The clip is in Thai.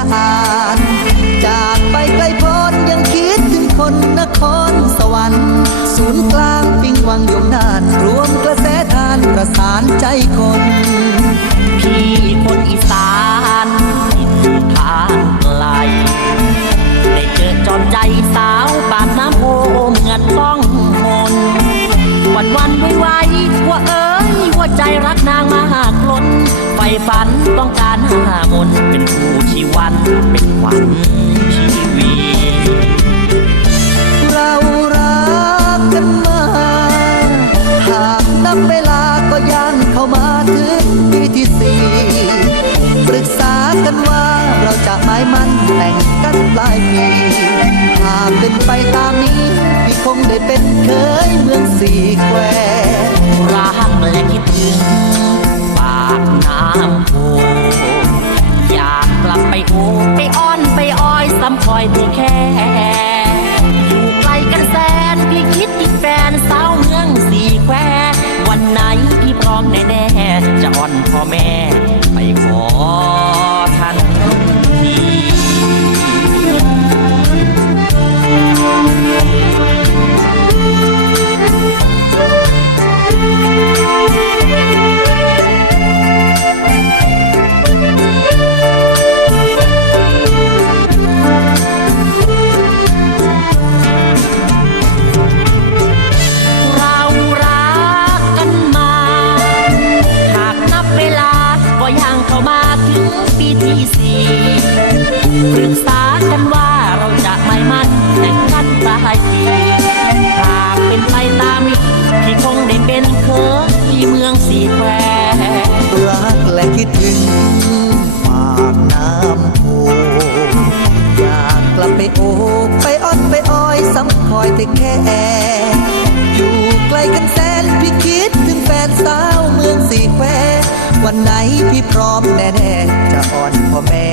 ะอานจากไปไกลพ้นยังคิดถึงคนนครสวรรค์ศูนย์กลางปิงวังยมนานรวมกระแสทานประสานใจคน พี่คนอีสานที่ทางไกลได้เจอจอมใจสาวปากน้ำโอมเงินต้องมนวันวันไว้ไว้ว่าเอ้ยว่าใจรักนางมากล้น ไฟฝันต้องการหามนเป็นคู่ชีวัน เป็นขวัญชีวีเรารักกันมา หากนับเวลาก็ย่างเข้ามาถึงปีที่สี่ปรึกษากันว่าเราจะหมายมั่นแต่งกันปลายปีหากเป็นไปตามนี้พี่คงได้เป็นเคยเมืองสี่แควรักและคิดถึง อยซ้ำคอยเธอแค่ อยู่ไกลกันแสนพี่คิดถึงแฟนสาวเมืองสี่แคววันไหนพี่พร้อมแน่ๆจะอ่อนพ่อแม่ รึกษากันว่าเราจะไม่มั่นแต่งกันปลายปีหากเป็นไปตามนี้พี่คงได้เป็นเคยที่เมืองสีแควรักและคิดถึงปากน้ำโพอยากกลับไปโอบไปอ้อนไปอ้อยซ้ำคอยแต่แค่อยู่ไกลกันแสนพี่คิดถึงแฟนสาวเมืองสีแคววันไหนพี่พร้อมแน่ๆจะอ่อนพ่อแม่